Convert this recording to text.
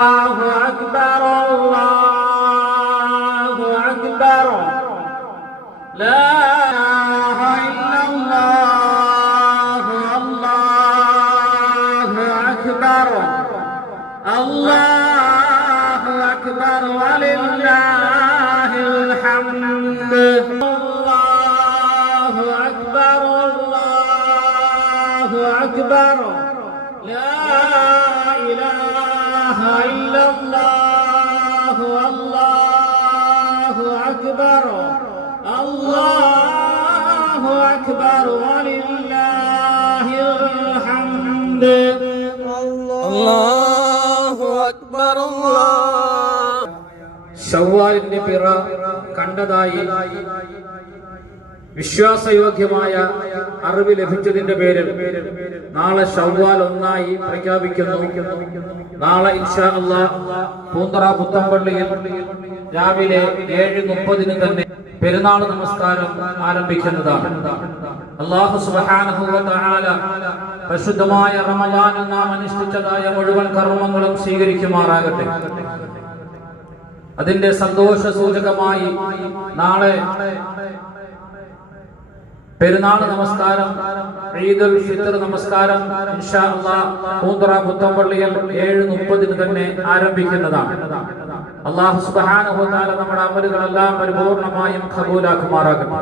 الله أكبر الله أكبر لا إله إلا الله الله أكبر الله أكبر ولله الحمد الله أكبر الله أكبر لا إله إلا الله الله أكبر الله أكبر ولله الحمد الله أكبر الله ശവ്വാലിന്റെ പിറ കണ്ടതായി വിശ്വാസയോഗ്യമായ അറിവ് ലഭിച്ചതിന്റെ പേരിൽ നാളെ ശവ്വാൽ 1 പ്രഖ്യാപിക്കുന്നു. നാളെ ഇൻഷാ അല്ലാഹ് പൂന്തറ പുത്തമ്പള്ളിയിൽ രാവിലെ 7:30 തന്നെ പെരുന്നാൾ നമസ്കാരം ആരംഭിക്കുന്നതാണ്. അല്ലാഹു സുബ്ഹാനഹു വ തആല പരിശുദ്ധമായ റമളാനിൽ നാം അനുഷ്ഠിച്ചതായ മുഴുവൻ കർമ്മങ്ങളും സ്വീകരിക്കുമാറാകട്ടെ. അതിന്റെ സന്തോഷ സൂചകമായി നാളെ പെരുന്നാൾ നമസ്കാരം, ഈദുൽ ഫിത്ർ നമസ്കാരം ഇൻഷാ അല്ലാഹ് പൂന്തറ പുത്തമ്പള്ളിയിൽ 7:30 തന്നെ ആരംഭിക്കുന്നതാണ്. അല്ലാഹു സുബ്ഹാനഹു വ തആല നമ്മുടെ അമലുകളെല്ലാം പരിപൂർണമായും ഖബൂലാക്കുമാറാകട്ടെ.